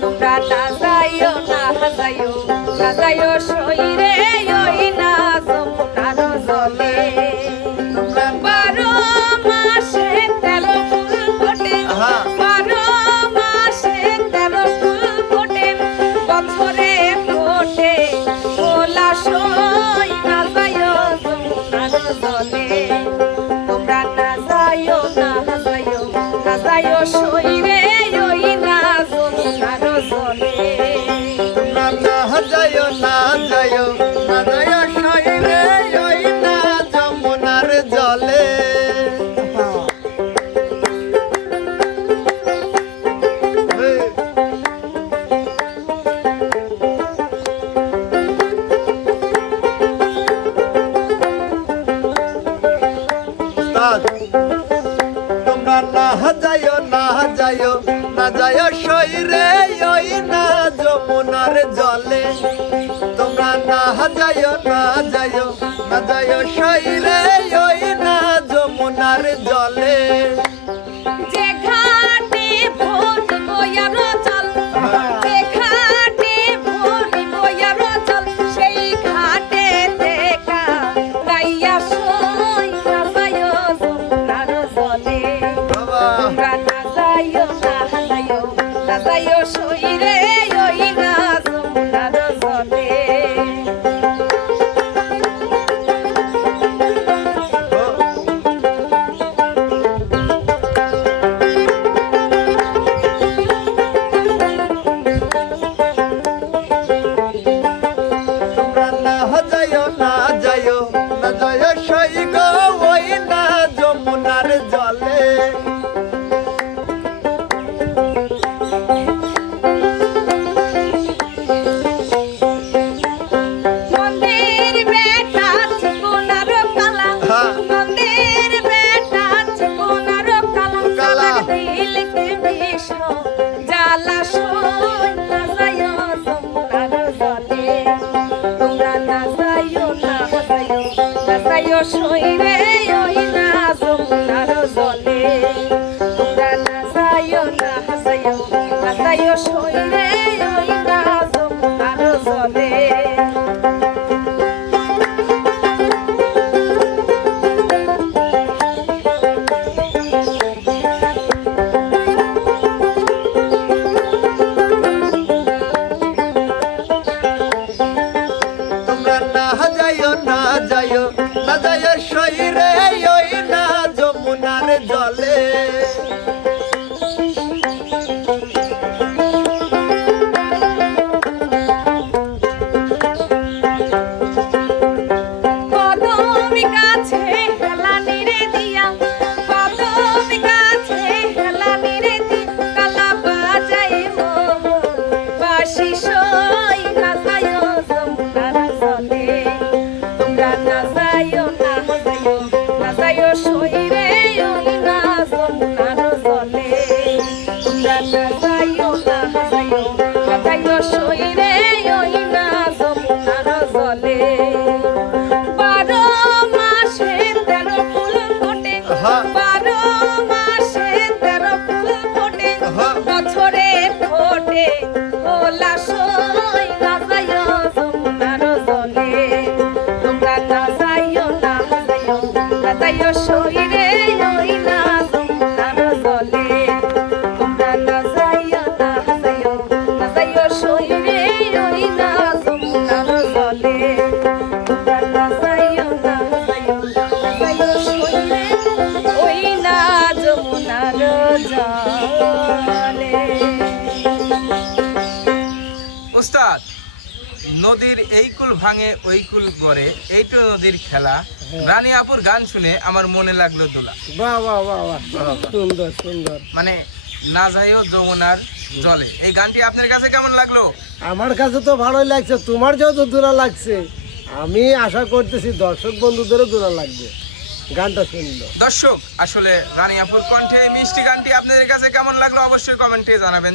তোমরা না যাইও না যাইও না যাইও সইরে ওই না যমুনার জলে। 12 মাসে 13 ফুল ফোটে, 12 মাসে 13 ফুল ফোটে, বছরে ফোটে ভোলা সই না যাইও যমুনার জলে। তোমরা না যাইও না যাইও না যাইও সইরে ওই না যমুনার জলে। না যাইও না যাইও না যাইও সইরে ওই না যমুনার জলে। তোমরা না যাইও না যাইও না যাইও সইরে ওই না যমুনার জলে। তোমরা না যাইও না যাইও না যাইও সইরে ওই না যমুনার জলে। যে ঘাটে ভোর বয়ার চল, যে ঘাটে ভোর বয়ার চল, সেই ঘাটে দেখা গাইয়া সই না যাইও যমুনার জলে। বাবা তোমরা না যাইও না যাইও না যাইও সইরে ওই না যমুনার জলে। তোমরা না যাইও না যাইও না যাইও সই গো ওই না যমুনার জলে। মন্দির বেটা চিকনার কালা, মন্দির বেটা চিকনার কালা, কালা। দিলকে বিষ জ্বালা সই না যাইও যমুনার জলে। তোমরা না যাইও না যাইও না যাইও সইরে ওই না যমুনার জলে। তোমরা না যাইও না যাইও না যাইও সইরে ওই না যমুনার জলে। তোমরা না যাইও না যাইও না যাইও সইরে ওই না যমুনার জলে। কদম গাছে হেলানি রে দিয়া, কদম গাছে হেলানি রে দি, কালা বাজাই মোহন বাঁশি সই না যাইও যমুনার জলে। তোমরা না যাইও না যাইও না যাইও সইরে ওই না যমুনার জলে। তোমরা না যাইও না যাইও না যাইও সইরে ওই না যমুনার জলে। 12 মাসে 13 ফুল ফোটে, 12 মাসে 13 ফুল ফোটে, বছরে ফোটে ভোলা সই না যাইও যমুনার জলে। তোমরা না যাইও না যাইও না যাইও সইরে ওই না যমুনার জলে। তোমরা না যাইও না যাইও না যাইও সইরে ওই না যমুনার জলে। তোমরা না যাইও না যাইও না যাইও সইরে ওই না যমুনার জলে। উস্তাদ, নদীর এই কুল ভাঙে ওই কুল গড়ে, এইটো নদীর খেলা। রানী আপুর গান শুনে আমার মনে লাগলো দোলা। বাহ বাহ বাহ বাহ, সুন্দর সুন্দর। মানে না যাইও যমুনার জলে, এই গানটি আপনার কাছে কেমন লাগলো? আমার কাছে তো ভালোই লাগছে, তোমার যেহেতু দোলা লাগছে, আমি আশা করতেছি দর্শক বন্ধুদেরও দোলা লাগবে গানটা শুনলো। দর্শক, আসলে রানী আপুর কণ্ঠে এই মিষ্টি গানটি আপনাদের কাছে কেমন লাগলো অবশ্যই কমেন্টে জানাবেন।